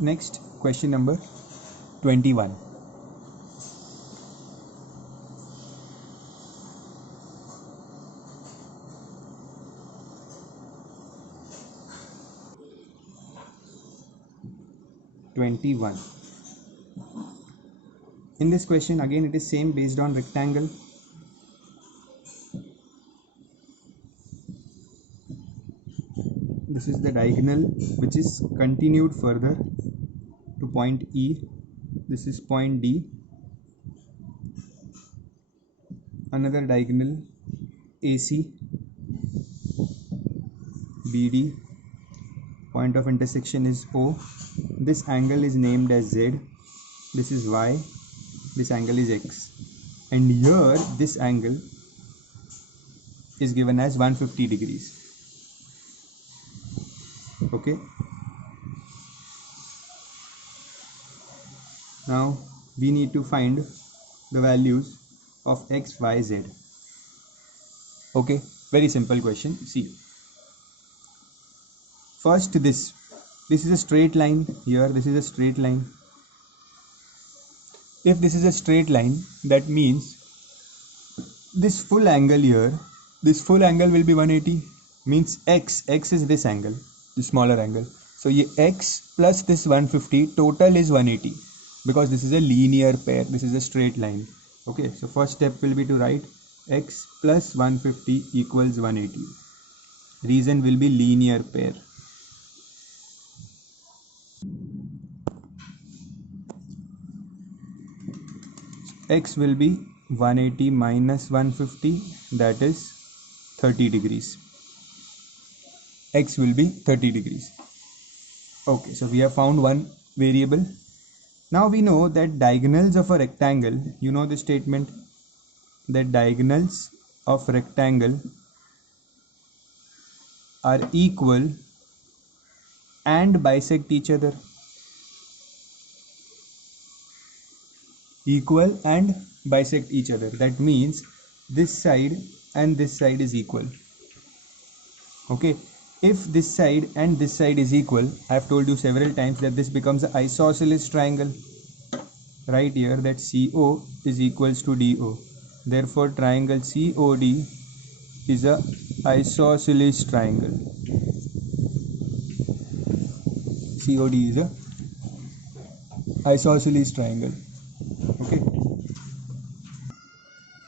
Next, question number 21. In this question, again it is same based on rectangle. This is the diagonal which is continued further to point E. This is point D. Another diagonal AC, BD. Point of intersection is O. This angle is named as Z. This is Y. This angle is X. And here this angle is given as 150 degrees. Okay. Now we need to find the values of X, Y, Z. Okay, very simple question. See, first this is a straight line. Here this is a straight line. If this is a straight line, that means this full angle here, this full angle will be 180. Means X is this angle, the smaller angle. So ye X plus this 150 total is 180, because this is a linear pair, this is a straight line. Okay, so first step will be to write X plus 150 equals 180. Reason will be linear pair. X will be 180 minus 150, that is 30 degrees. X will be 30 degrees. Okay, so we have found one variable. Now we know that diagonals of a rectangle, you know the statement that diagonals of rectangle are equal and bisect each other. Equal and bisect each other. That means this side and this side is equal. Okay, if this side and this side is equal, I have told you several times that this becomes an isosceles triangle. Right here that CO is equals to DO. Therefore triangle COD is a isosceles triangle. COD is a isosceles triangle. Okay,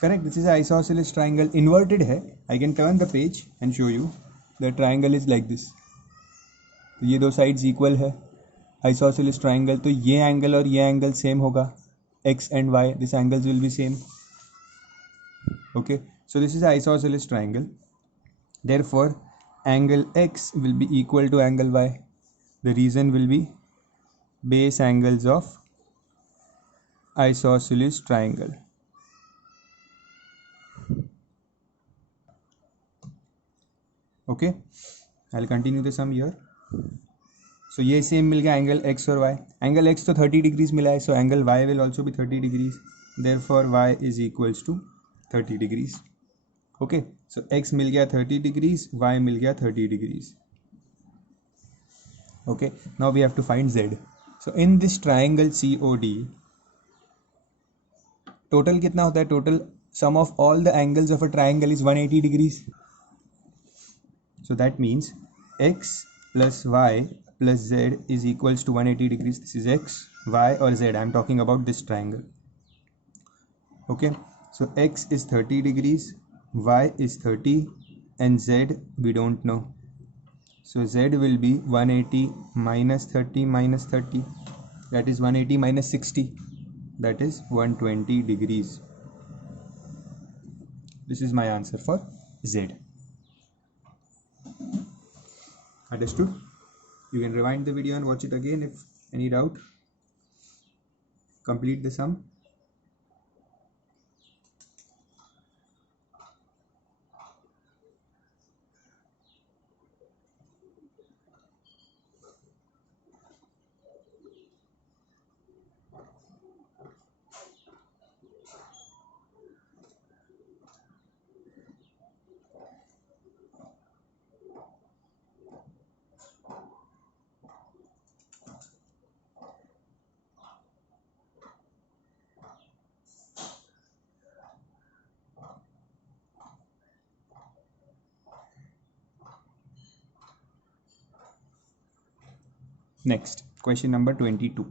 correct. This is an isosceles triangle. Inverted hai. I can turn the page and show you. The triangle is like this. ये दो sides equal है. Isosceles triangle, तो ये angle और ये angle same होगा. X and Y, these angles will be same. Okay, so this is an isosceles triangle. Therefore angle X will be equal to angle Y. The reason will be base angles of isosceles triangle. Okay, I'll continue the sum here. So ये same मिल गया angle X और Y. Angle X तो 30 degrees मिला है, so angle Y will also be 30 degrees. Therefore Y is equals to 30 degrees. Okay, so X मिल गया 30 degrees, Y मिल गया 30 degrees. Okay, now we have to find Z. So in this triangle COD, total कितना होता है? Total sum of all the angles of a triangle is 180 degrees. So that means X plus Y plus Z is equals to 180 degrees. This is X, Y or Z. I am talking about this triangle. Okay, so X is 30 degrees, Y is 30 and Z we don't know. So Z will be 180 minus 30 minus 30. That is 180 minus 60. That is 120 degrees. This is my answer for Z. Understood? You can rewind the video and watch it again if any doubt. Complete the sum. Next, question number 22.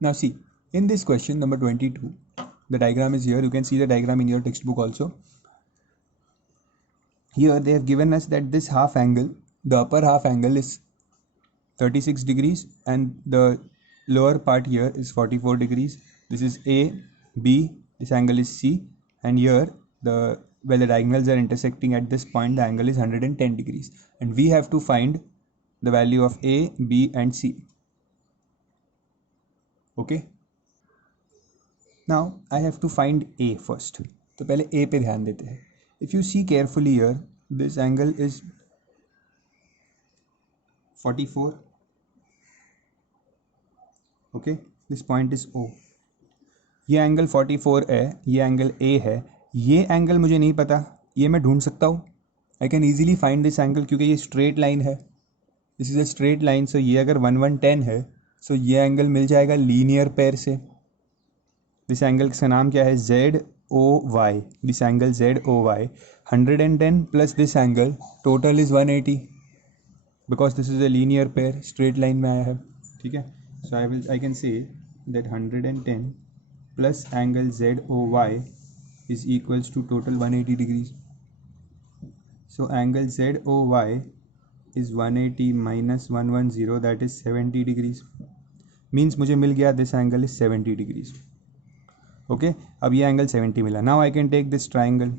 Now see, in this question number 22, the diagram is here. You can see the diagram in your textbook also. Here they have given us that this half angle, the upper half angle is 36 degrees and the lower part here is 44 degrees. This is A, B, this angle is C, and here where the diagonals are intersecting at this point, the angle is 110 degrees, and we have to find the value of A, B and C. Okay, now I have to find A first. तो पहले A पे ध्यान देते हैं. If you see carefully here, this angle is 44. Okay, this point is O. ये एंगल 44 है, ये angle A है. ये एंगल मुझे नहीं पता, ये मैं ढूंढ सकता हूँ. I can easily find this angle क्योंकि ये स्ट्रेट लाइन है. This is a straight line. So ये अगर 110 है, सो ये एंगल मिल जाएगा लीनियर पेयर से. दिस एंगल का नाम क्या है? ZOY. This angle ZOY 110 plus this angle total is 180 because this is a linear pair, straight line में आया है. ठीक है, so I can say that 110 plus angle ZOY is equals to total 180 degrees. So angle ZOY is 180 minus 110, that is 70 degrees. Means मुझे मिल गया this angle is 70 degrees. Okay, अब ये angle 70 मिला. Now I can take this triangle,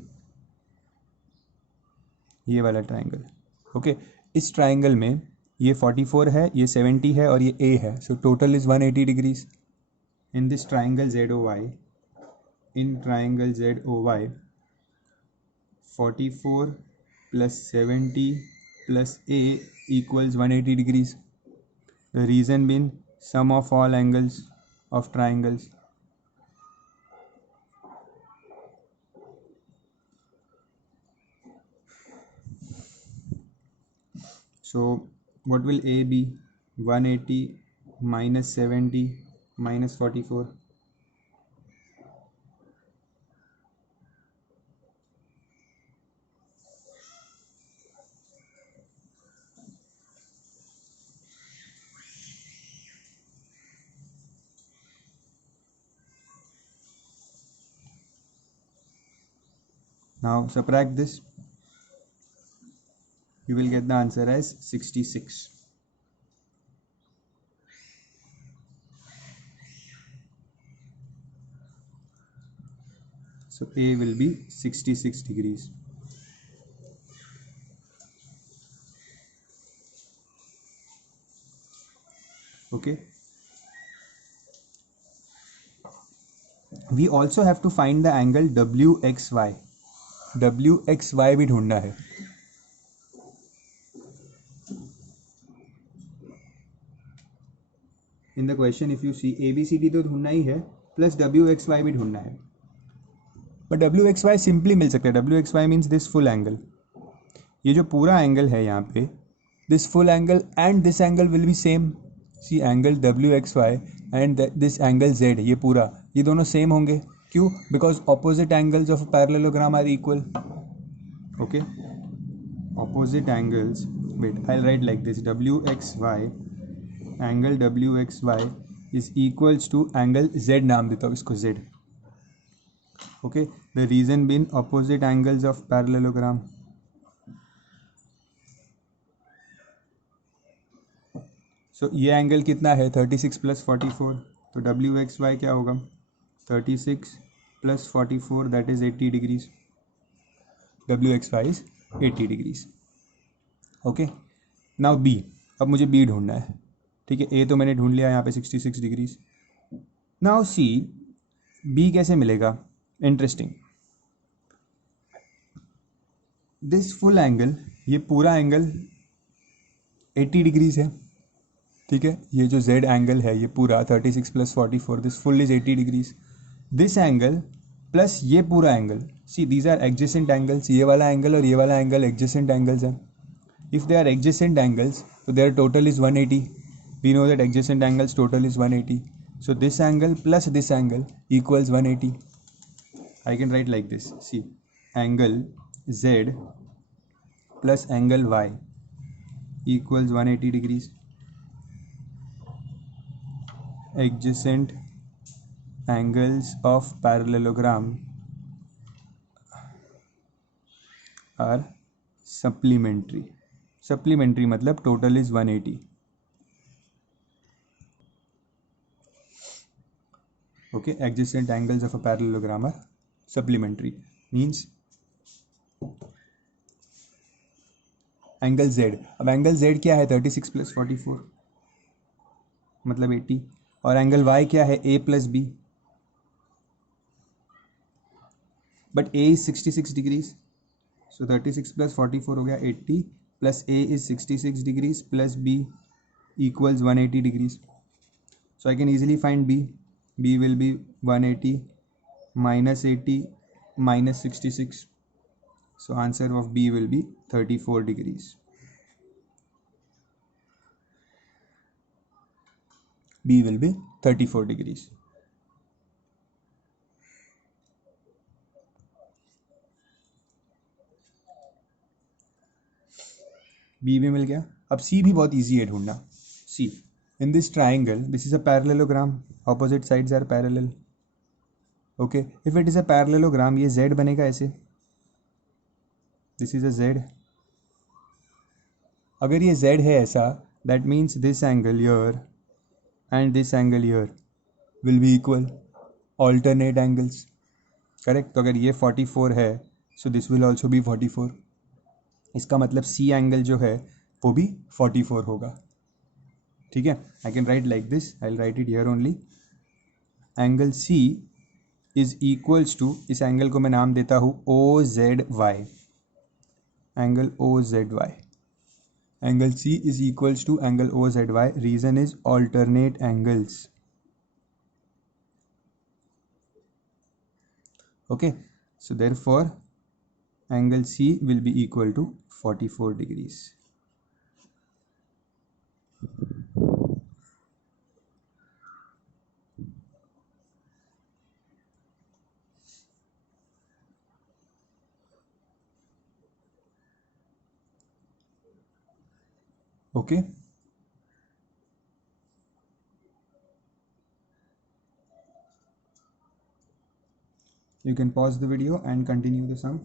ये वाला triangle. Okay, इस triangle में ये 44 है, ये 70 है और ये A है. So total is 180 degrees. In this triangle ZOY, in triangle ZOY, 44 plus 70 plus A equals 180 degrees. The reason being sum of all angles of triangles. So what will A be? 180 minus 70 minus 44. Now subtract this, you will get the answer as 66. So A will be 66 degrees. Okay. We also have to find the angle WXY. WXY भी ढूंढना है. In the question if you see ABCD तो ढूंढना ही है, plus WXY भी ढूंढना है. But WXY simply मिल सकता है. WXY means this full angle. ये जो पूरा एंगल है यहाँ पे, this full angle and this angle will be same. See angle WXY and this angle Z, ये पूरा, ये दोनों सेम होंगे. क्यों? Because opposite angles of parallelogram are equal. Okay, opposite angles, wait I write like this, WXY, angle WXY is equals to angle Z, नाम देता हूँ इसको Z. Okay, the reason being opposite angles of parallelogram. So ये एंगल कितना है? 36 plus 44. तो WXY क्या होगा? 36 plus 44, that is 80 degrees. WXY is 80 degrees. Okay, now B. अब मुझे B ढूंढना है. ठीक है, A तो मैंने ढूंढ लिया यहाँ पे 66 डिग्रीज. Now C, B कैसे मिलेगा? इंटरेस्टिंग. दिस फुल एंगल, ये पूरा एंगल 80 डिग्रीज है. ठीक है, ये जो Z एंगल है ये पूरा 36 plus 44, this full is 80 degrees. This angle plus ये पूरा angle, see these are adjacent angles. ये वाला एंगल और ये वाला एंगल एडजेसेंट एंगल्स हैं. If they are adjacent angles तो their total is 180. We know that adjacent angles total is 180. So this angle plus this angle equals 180. I can write like this. See, angle Z plus angle Y equals 180 degrees. Adjacent angles of parallelogram are supplementary. Supplementary मतलब total is 180. Okay, adjacent angles of a parallelogram are supplementary. Means angle Z. अब angle Z क्या है 36 + 44 मतलब 80. और angle Y क्या है A + B. But A is 66 degrees. So 36 + 44 हो गया 80 plus A is 66 degrees plus B equals 180 degrees. So I can easily find B. B will be 180 minus 80 minus 66. So answer of B will be 34 degrees. B will be 34 degrees. B भी मिल गया. अब C भी बहुत easy है ढूंढना. C. In this triangle, this is a parallelogram. Opposite sides are parallel. Okay. If it is a parallelogram, ये Z बनेगा ऐसे. This is a Z. अगर ये Z है ऐसा, that means this angle here and this angle here will be equal. Alternate angles. Correct. तो अगर ये 44 है, so this will also be 44. इसका मतलब C एंगल जो है वो भी 44 होगा. ठीक है. I can write like this. I will write it here only. Angle C is equals to, इस एंगल को मैं नाम देता हूँ OZY. Angle OZY. Angle C is equals to angle OZY. Reason is alternate angles. Okay. So therefore angle C will be equal to 44 degrees. Okay. You can pause the video and continue the sum.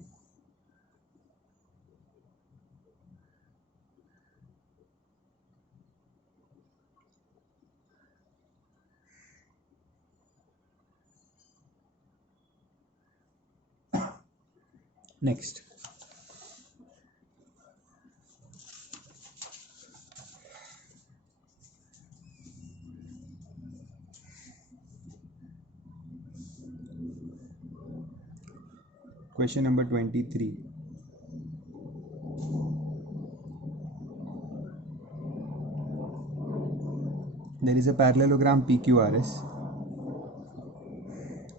Next. Question number 23. There is a parallelogram PQRS.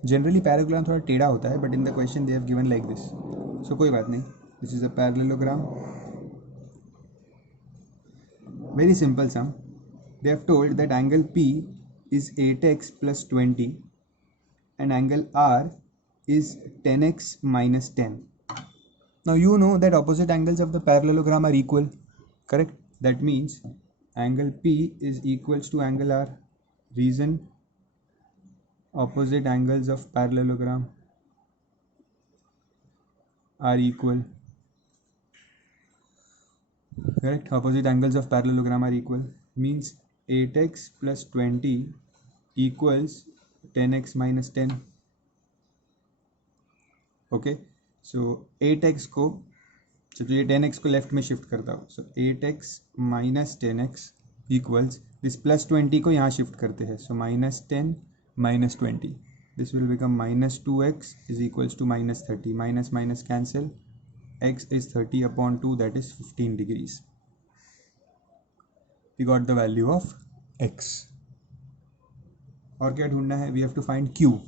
Generally parallelogram थोड़ा टेढ़ा होता है, but in the question they have given like this. So कोई बात नहीं. This is a parallelogram. Very simple sum. They have told that angle P is 8x plus 20 and angle R is 10x minus 10. Now you know that opposite angles of the parallelogram are equal. Correct? That means angle P is equals to angle R. Reason, opposite angles of parallelogram are equal. Correct? Opposite angles of parallelogram are equal. Means 8x plus 20 equals 10x minus 10. Okay. So 8x को, तो ये 10x को लेफ्ट में शिफ्ट करता हूँ. So 8x minus 10x equals this plus 20 को यहाँ शिफ्ट करते हैं. So minus 10 minus 20. This will become minus 2x is equals to minus 30. Minus minus cancel. X is 30 upon 2, that is 15 degrees. We got the value of x. और क्या ढूंढना है? We have to find Q.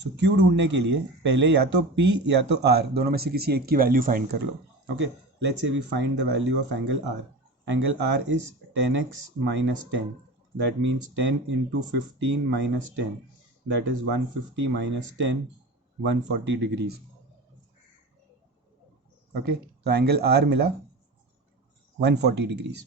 So Q ढूंढने के लिए पहले या तो P या तो R दोनों में से किसी एक की वैल्यू फाइंड कर लो. Okay. Let's say we find the value of angle R. Angle R is 10x minus 10. That means 10 into 15 minus 10. That is 150 minus 10, 140 degrees. Okay, so angle R मिला 140 degrees.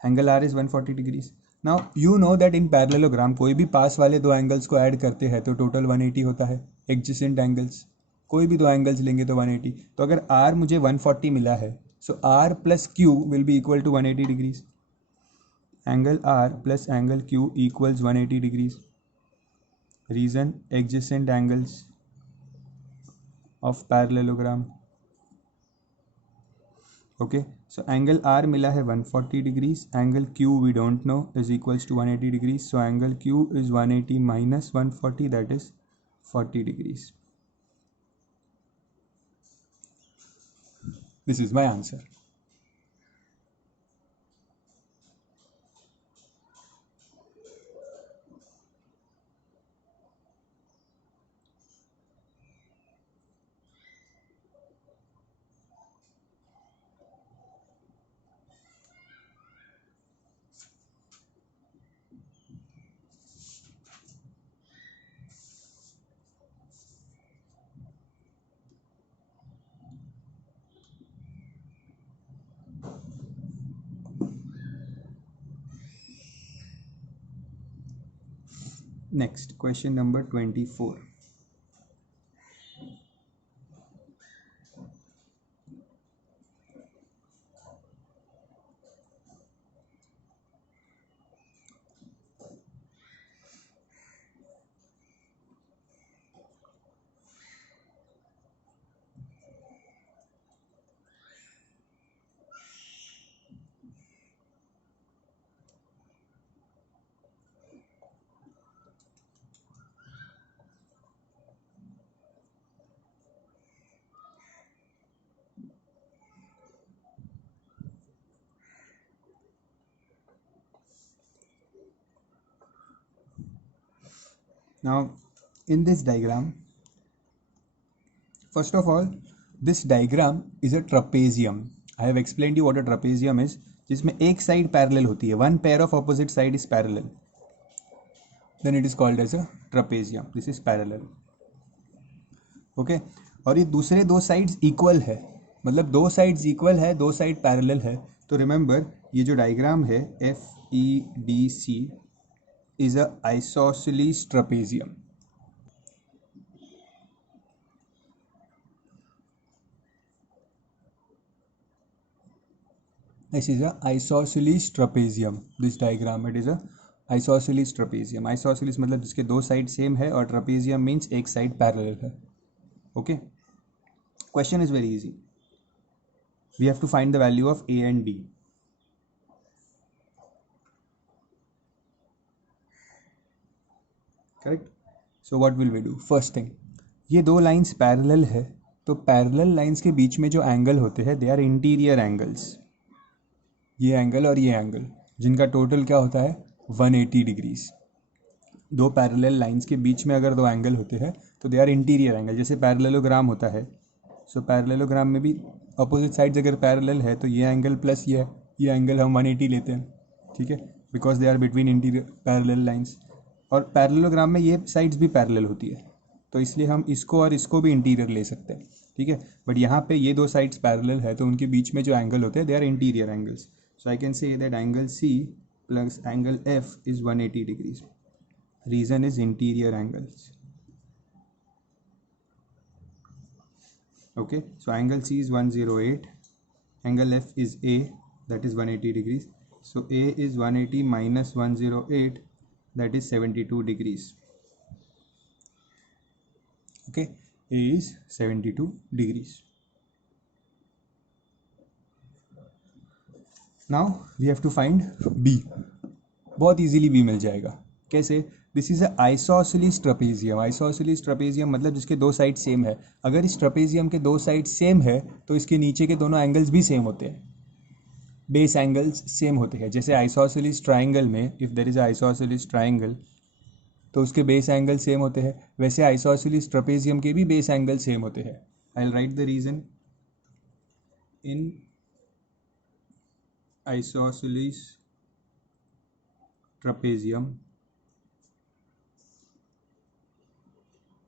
Angle R is 140 degrees. Now you know that in parallelogram कोई भी पास वाले दो एंगल्स को ऐड करते हैं तो टोटल 180 होता है. एडजेसेंट एंगल्स कोई भी दो एंगल्स लेंगे तो 180. तो अगर R मुझे 140 मिला है, so R plus Q will be equal to 180 degrees. Angle R plus angle Q equals 180 degrees. Reason adjacent angles of parallelogram. Okay, so angle R मिला है 140 degrees, angle Q we don't know is equals to 180 degrees, so angle Q is 180 minus 140, that is 40 degrees. This is my answer. Next, question number 24. Now, in this diagram, first of all, this diagram is a trapezium. I have explained you what a trapezium is, जिसमें एक side parallel होती है. One pair of opposite side is parallel. Then it is called as a trapezium. This is parallel. Okay, और ये दूसरे दो sides equal है, मतलब दो साइड्स इक्वल है, दो साइड पैरेलल है. तो रिमेंबर, ये जो डायग्राम है FEDC is a isosceles trapezium. This is a isosceles trapezium. This diagram, it is a isosceles trapezium. Isosceles मतलब जिसके दो साइड सेम है, और trapezium means एक साइड पैरेलल है. Okay, question is very easy. We have to find the value of A and B. Correct? So what will we do? First thing, ये दो lines parallel है, तो parallel lines के बीच में जो एंगल होते हैं, दे आर इंटीरियर एंगल्स. ये एंगल और ये एंगल, जिनका टोटल क्या होता है 180 डिग्रीज. दो पैरेलल लाइंस के बीच में अगर दो एंगल होते हैं तो दे आर इंटीरियर एंगल. जैसे पैरेललोग्राम होता है, सो पैरेललोग्राम में भी अपोजिट साइड्स अगर पैरेलल है तो ये एंगल प्लस ये एंगल हम 180 लेते हैं. ठीक है, because they are between interior parallel lines. और पैरेललोग्राम में ये साइड्स भी पैरेलल होती है, तो इसलिए हम इसको और इसको भी इंटीरियर ले सकते हैं. ठीक है, बट यहाँ पे ये दो साइड्स पैरेलल है, तो उनके बीच में जो एंगल होते हैं they are interior angles. So I can say that angle C plus angle F is 180 degrees. Reason is interior angles. Okay, so angle C is 108, angle F is A, that is 180 degrees. So A is 180 minus 108, that is 72 degrees. Okay, A is 72 degrees. Now we have to find B. बहुत easily B मिल जाएगा. कैसे? This is a isosceles trapezium. Isosceles trapezium मतलब जिसके दो side same है. अगर इस ट्रपेजियम के दो साइड सेम है तो इसके नीचे के दोनों एंगल्स भी सेम होते हैं, बेस एंगल्स सेम होते हैं. जैसे आइसोसेलेस ट्राइंगल में, if there is a isosceles triangle, तो उसके बेस एंगल सेम होते हैं. वैसे आइसोसेलेस ट्रपेजियम के भी बेस एंगल सेम होते हैं. I will write the reason. in isosceles trapezium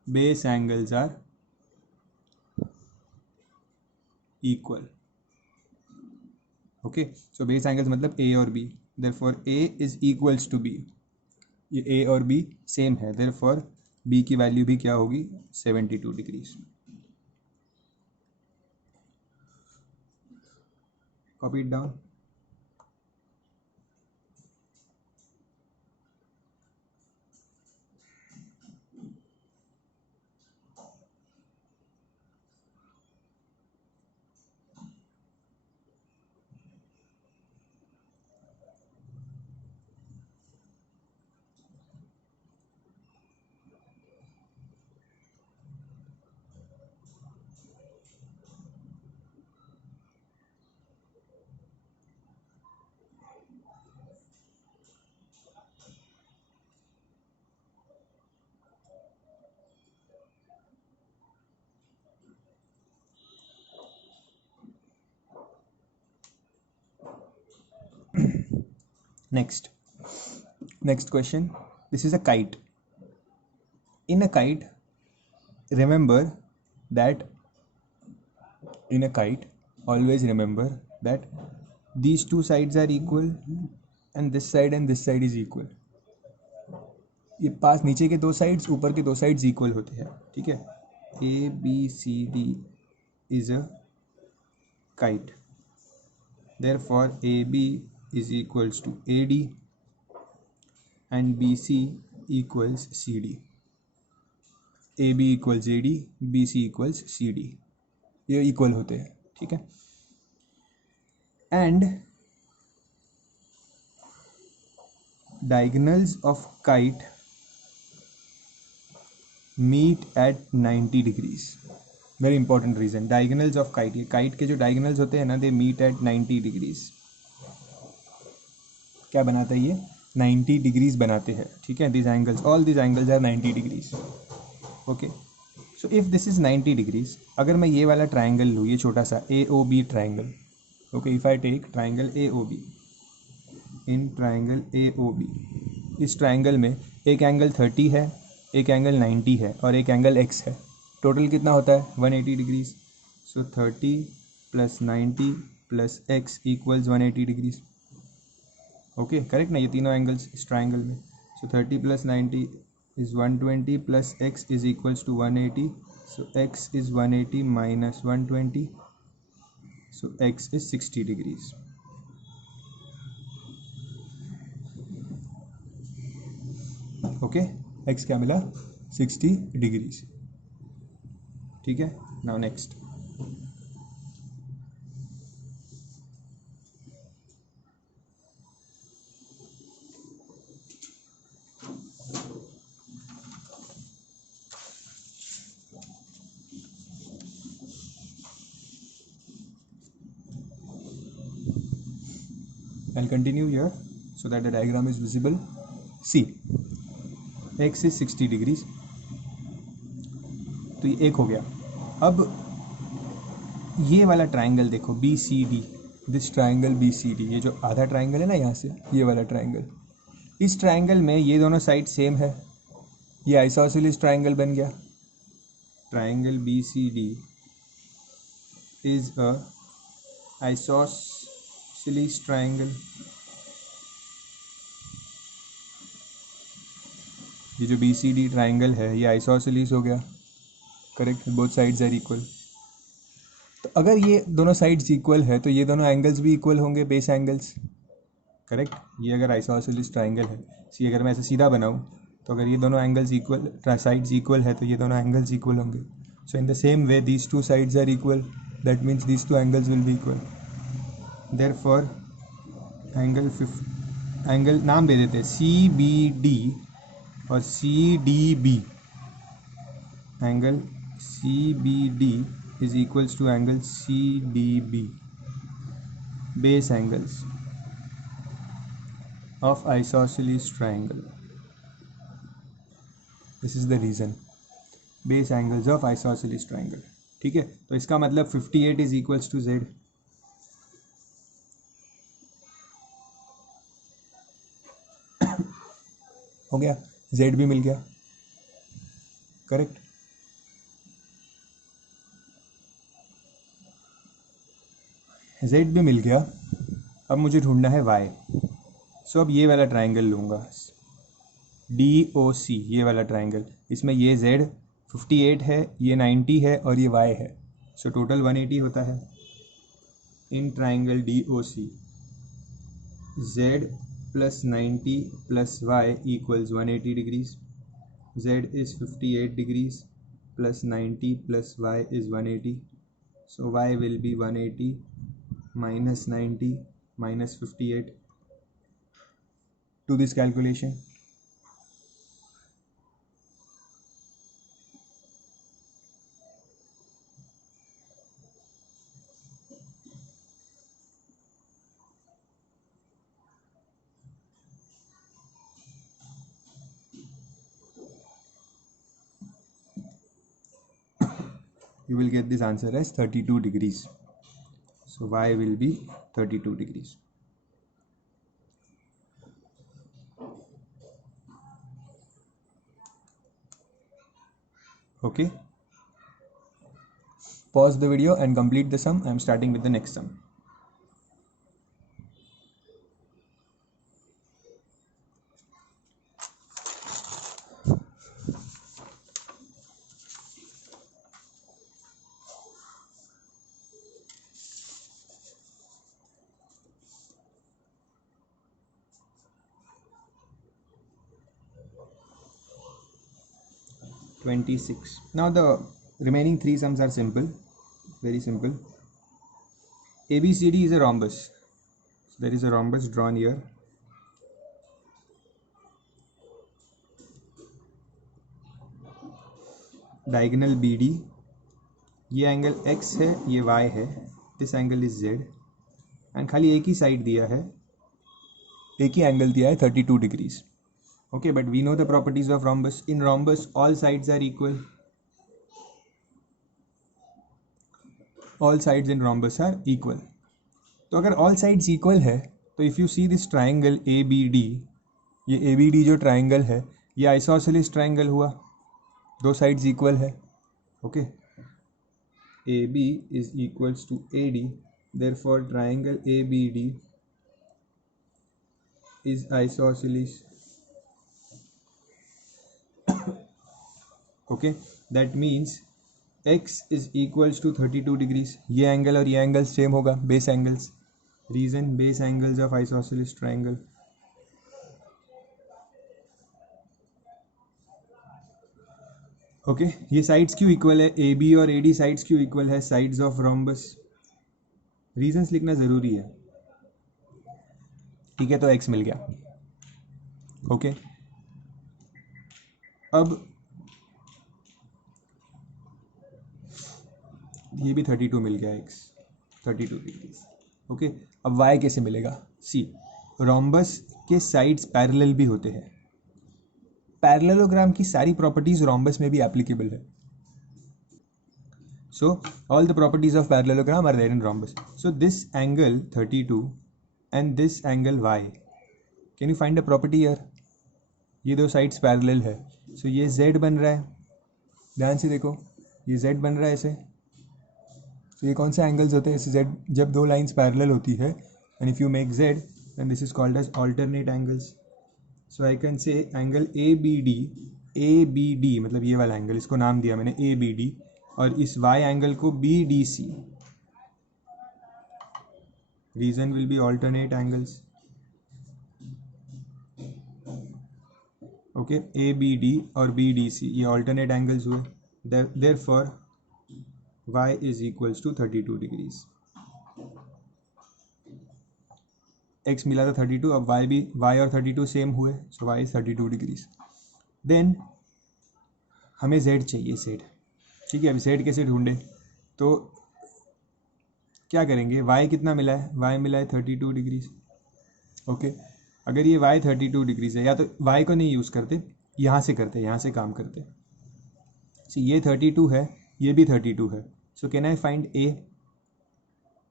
base angles are equal. Okay, so base angles मतलब ए और B, therefore A is equals to B, ये ए और बी सेम है, therefore B की value भी क्या होगी 72 degrees. Copy it down. Next question. This is a kite. In a kite, remember that always remember that these two sides are equal and this side is equal. ये पास नीचे के दो साइड्स ऊपर के दो साइड्स इक्वल होते हैं, ठीक है. A B C D is a kite, therefore A B is equals to A D and BC equals CD. AB equals AD, BC equals CD. ये इक्वल होते हैं, ठीक है. And diagonals of kite meet at 90 degrees. Very important reason. Diagonals of kite, ये kite के जो diagonals होते हैं ना, they meet at 90 degrees. क्या बनाता है ये 90 डिग्रीज बनाते हैं, ठीक है. This angles, all this angles are 90 degrees. Okay, so if this is 90 degrees, अगर मैं ये वाला ट्राइंगल लूँ, ये छोटा सा A O B triangle, okay, if I take triangle A O B, in triangle A O B, इस triangle में एक एंगल 30 है, एक एंगल 90 है और एक एंगल एक्स है. टोटल कितना होता है 180 degrees. So 30 plus 90 plus x equals 180 degrees. Okay, correct ना, ये तीनों एंगल्स इस ट्राइंगल में. So 30 plus 90 is 120 plus x is equals to 180. So x is 180 minus 120, so x is 60 degrees. Okay, x क्या मिला 60 डिग्रीज, ठीक है. Now next. I'll continue here so that the diagram is visible. See, x is 60 degrees, तो ये एक हो गया. अब ये वाला ट्राइंगल देखो B C D, this triangle B C D, ये जो आधा ट्राइंगल है ना यहाँ से, ये वाला ट्राइंगल, इस ट्राइंगल में ये दोनों साइड सेम है, ये आइसोसेलेस ट्राइंगल बन गया. Triangle B C D is a isosceles triangle. ये जो बी सी डी ट्राइंगल है ये आइसोसेलेस हो गया, correct. Both sides are equal. तो अगर ये दोनों साइड्स इक्वल है तो ये दोनों एंगल्स भी इक्वल होंगे, बेस एंगल्स, करेक्ट. ये अगर आइसोसेलेस ट्राइंगल है, सी अगर मैं ऐसे सीधा बनाऊँ तो अगर ये दोनों एंगल्स इक्वल, साइड्स इक्वल है तो ये दोनों एंगल्स इक्वल होंगे. So in the same way these two sides are equal, that means these two angles will be equal. Therefore angle नाम दे देते हैं सी बी डी और C D B. Angle C B D is equals to angle C D B, base angles of isosceles triangle. This is the reason, base angles of isosceles triangle, ठीक है. तो इसका मतलब 58 is equals to Z. हो गया, z भी मिल गया, correct. z भी मिल गया, अब मुझे ढूंढना है y। सो अब ये वाला ट्राइंगल लूँगा, DOC, ये वाला ट्राइंगल, इसमें ये z 58 है, ये 90 है और ये y है। सो टोटल 180 होता है। In triangle DOC z plus 90 plus y equals 180 degrees. Z is 58 degrees plus 90 plus y is 180. So y will be 180 minus 90 minus 58. Do this calculation. You will get this answer as 32 degrees. So y will be 32 degrees. Okay. Pause the video and complete the sum. I am starting with the next sum. Now the remaining three sums are simple, very simple. ABCD is a rhombus. So there is a rhombus drawn here. Diagonal BD, ये angle x है, ये y है, this angle is z, and खाली एक ही साइड दिया है, एक ही एंगल दिया है 32 degrees. Okay, but we know the properties of rhombus. In rhombus, all sides are equal. All sides in rhombus are equal. तो अगर all sides equal है, तो if you see this triangle ABD, ये ABD जो triangle है, ये isosceles triangle हुआ, दो sides equal है. Okay, AB is equals to AD. Therefore, triangle ABD is isosceles. Okay, that means x is equals to 32 degrees. ये एंगल और ये एंगल सेम होगा, base angles. Reason base angles of isosceles triangle. Okay, ये sides क्यों equal है? A B और A D sides क्यों equal है? Sides of rhombus. रीजंस लिखना ज़रूरी है. ठीक है, तो x मिल गया. ओके, अब ये भी 32 मिल गया, x 32 डिग्रीज. ओके, अब y कैसे मिलेगा? सी, रोम्बस के साइड्स पैरेलल भी होते हैं. पैरेललोग्राम की सारी प्रॉपर्टीज रोम्बस में भी एप्लीकेबल है. So all the properties of parallelogram are there in rhombus. So this angle 32 and this angle y, can you find a property here? ये दो sides parallel है, so ये z बन रहा है. ध्यान से देखो, ये z बन रहा है ऐसे. तो ये कौन से एंगल्स होते हैं ऐसे z जब दो लाइंस पैरेलल होती है, and if you make z then this is called as alternate angles. So I can say angle ABD मतलब ये वाला एंगल, इसको नाम दिया मैंने ABD, और इस y एंगल को BDC. Reason will be alternate angles. Okay, ABD और BDC ये ऑल्टरनेट एंगल्स हुए. Therefore y is equals to 32 degrees. x मिला था 32, अब y भी, y और 32 सेम हुए, सो y इज 32 डिग्रीज. देन हमें z चाहिए, z. ठीक है, अब z कैसे ढूंढे? तो क्या करेंगे? y कितना मिला है? y मिला है 32 डिग्रीज. ओके, अगर ये y 32 डिग्रीज है, या तो y को नहीं यूज़ करते, यहाँ से करते, यहाँ से काम करते. so, ये 32 है, ये भी 32 है. So can I find a?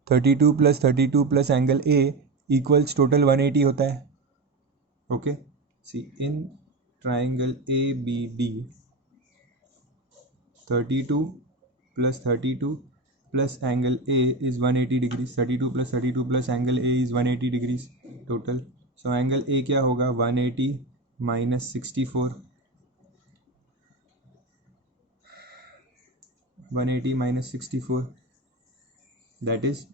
32 प्लस 32 plus angle a equals total 180 होता है. Okay, See, in triangle ABD, 32 plus 32 plus angle A is 180 degrees. 32 plus 32 plus angle A is 180 degrees total. So angle A क्या होगा, 180 minus 64, 180 minus 64, that is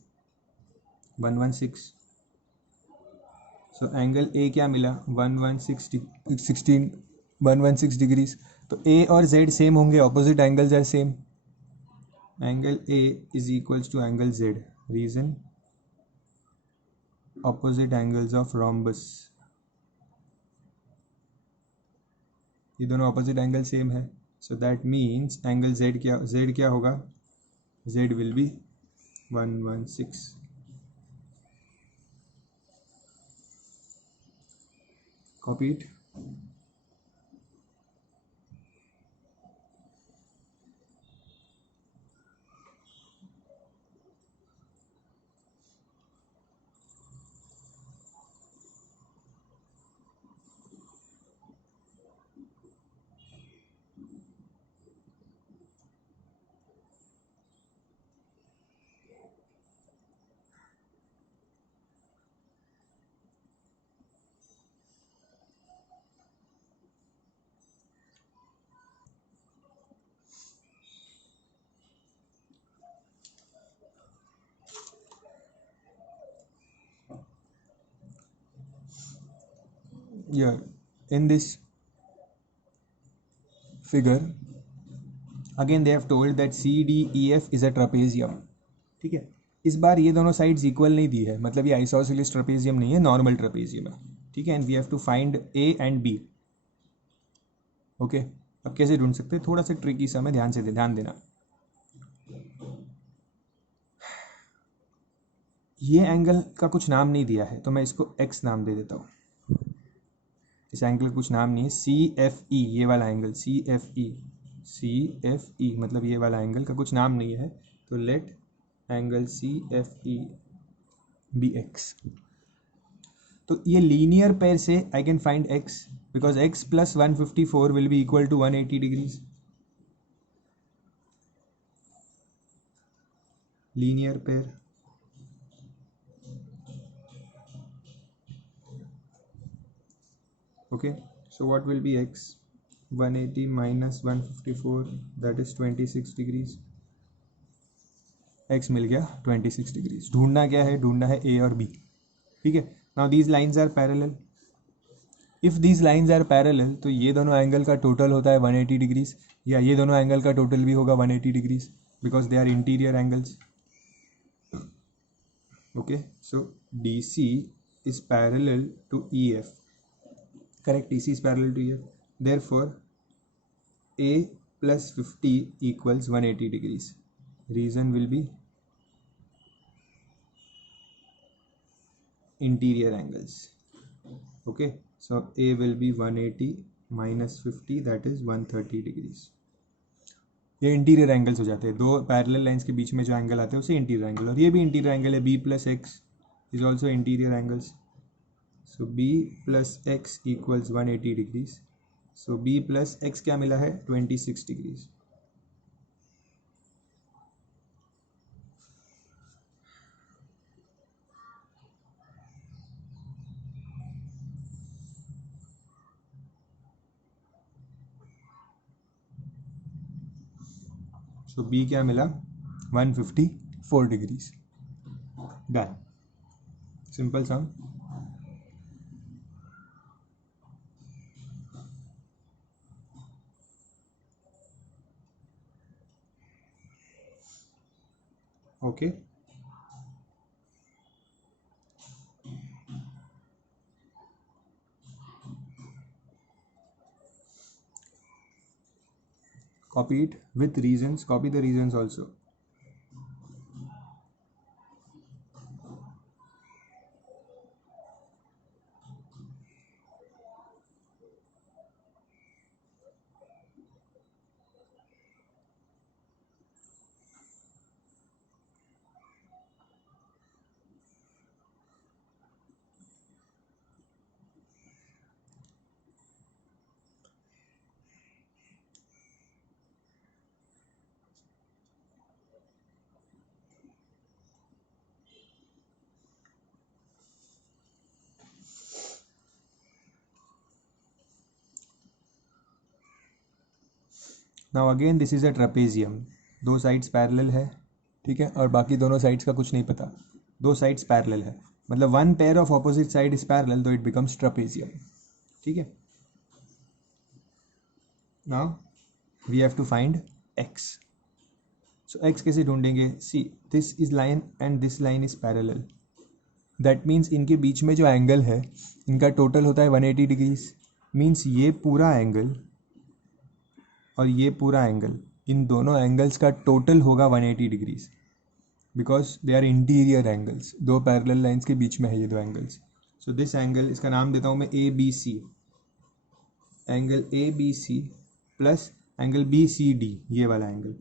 116. So angle A क्या मिला, 116 degrees. तो A और Z same होंगे, opposite angles are same. Angle A is equals to angle Z. Reason, opposite angles of rhombus. ये दोनों opposite angle same है. So that means angle Z क्या होगा, Z will be 116. Copy it. Yeah, in this figure again they have told that CDEF is a trapezium. ठीक है, इस बार ये दोनों साइड्स इक्वल नहीं दी है, मतलब ये आइसोसेलेस ट्रेपेजियम नहीं है, नॉर्मल ट्रेपेजियम है. ठीक है, and we have to find A and B. Okay, अब कैसे ढूंढ सकते हैं, थोड़ा सा ट्रिकी सा, में ध्यान देना. ये एंगल का कुछ नाम नहीं दिया है, तो मैं इसको x नाम दे देता हूँ. इस एंगल का कुछ नाम नहीं है. CFE, ये वाला एंगल CFE मतलब ये वाला एंगल का कुछ नाम नहीं है, तो let angle CFE be x. तो ये लीनियर पेयर से I can find x, because x plus 154 will be equal to 180 degrees. Linear pair. Okay, so what will be x, 180 minus 154, that is 26 degrees. x मिल गया 26 डिग्रीज. ढूंढना क्या है, ढूंढना है a और b. ठीक है, now these lines are parallel. If these lines are parallel तो ये दोनों एंगल का टोटल होता है 180 डिग्रीज, या ये दोनों एंगल का टोटल भी होगा 180 degrees, because they are interior angles. Okay, so DC is parallel to EF. Correct, DC is parallel to EF. Therefore, A plus 50 equals 180 degrees. Reason will be interior angles. Okay, so A will be 180 minus 50, that is 130 degrees. ये interior angles हो जाते हैं, दो parallel lines के बीच में जो एंगल आते हैं उसे इंटीरियर एंगल. और ये भी इंटीरियर एंगल है, B plus X is also interior angles. So B plus X equals 180 degrees. So B plus X क्या मिला है, 26 degrees. So B क्या मिला, 154 degrees. Done. Simple sum. Okay. Copy it with reasons. Copy the reasons also. Now again this is a trapezium, दो sides parallel है, ठीक है, और बाकी दोनों साइड्स का कुछ नहीं पता, दो साइड्स पैरेलल है, मतलब one pair of opposite side is parallel तो इट बिकम्स ट्रेपेजियम, ठीक है। Now we have to find x, so x कैसे ढूंढेंगे, see this is line and this line is parallel, that means इनके बीच में जो एंगल है इनका टोटल होता है 180 डिग्रीज, मीन्स ये पूरा एंगल और ये पूरा एंगल, इन दोनों एंगल्स का टोटल होगा 180 degrees, because they are interior angles, दो पैरेलल लाइंस के बीच में है ये दो एंगल्स। सो दिस एंगल, इसका नाम देता हूँ मैं A B C, angle A B C plus angle B C D, ये वाला angle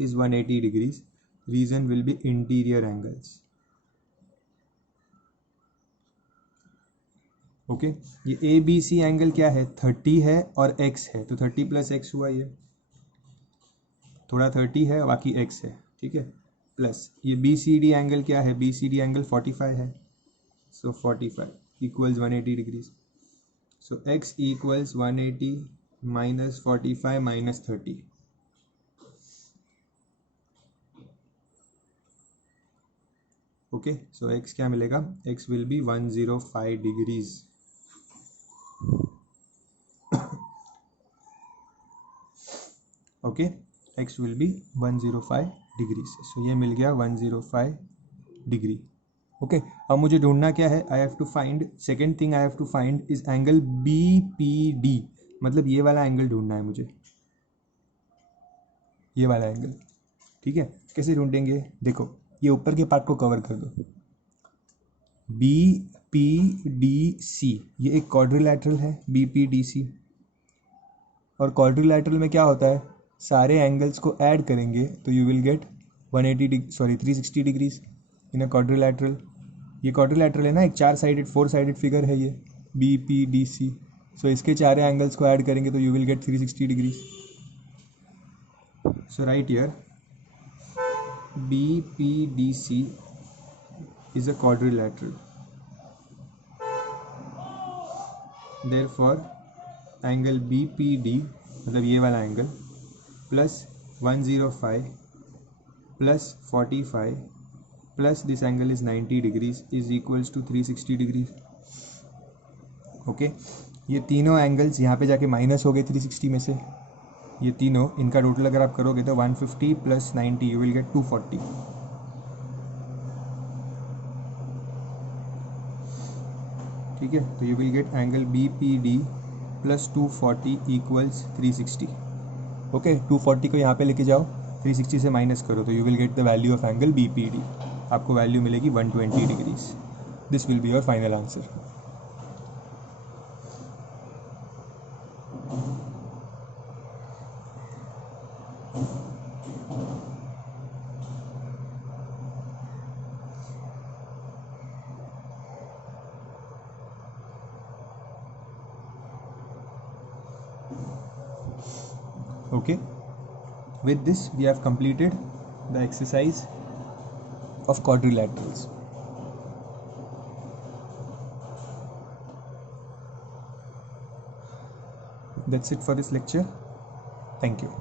is 180 degrees, reason will be interior angles, okay. ये ए बी सी एंगल क्या है, 30 है और x है, तो 30 प्लस x हुआ, ये थोड़ा 30 है बाकी x है, ठीक है, प्लस ये बी सी डी एंगल क्या है, बी सी डी एंगल 45 है, so 45 equals 180 degrees, so x equals 180 minus 45 minus 30, okay, so x क्या मिलेगा, x will be 105 degrees, okay, x will be 105 degree, so ये मिल गया 105 डिग्री, ओके। अब मुझे ढूंढना क्या है, I have to find, second thing I have to find is angle B P D, मतलब ये वाला एंगल ढूंढना है मुझे, ये वाला एंगल, ठीक है। कैसे ढूंढेंगे, देखो ये ऊपर के पार्ट को कवर कर दो, बी पी डी सी, ये एक क्वाड्रिलैटरल है बी पी डी सी, और क्वाड्रिलैटरल में क्या होता है, सारे एंगल्स को ऐड करेंगे तो यू विल गेट 360 डिग्रीज इन अ क्वाड्रिलैटरल, ये क्वाड्रिलैटरल है ना, एक चार साइडेड 4 साइडेड फिगर है ये B P D C, so इसके चारे एंगल्स को ऐड करेंगे तो you will get 360 degrees, so right here B P D C is a quadrilateral, therefore angle BPD मतलब ये वाला angle plus 105 plus 45 plus this angle is 90 degrees is equals to 360 degrees, okay. ये तीनों एंगल्स यहाँ पे जाके माइनस हो गए 360 में से, ये तीनों, इनका टोटल अगर आप करोगे तो 150 प्लस 90 यू विल गेट 240, ठीक है, तो you will get angle B P D plus 240 equals 360, okay. 240 को यहाँ पे लेके जाओ, 360 से माइनस करो तो you will get the value of angle B P D, आपको वैल्यू मिलेगी 120 degrees, this will be your final answer. Okay, with this we have completed the exercise of quadrilaterals. That's it for this lecture. Thank you.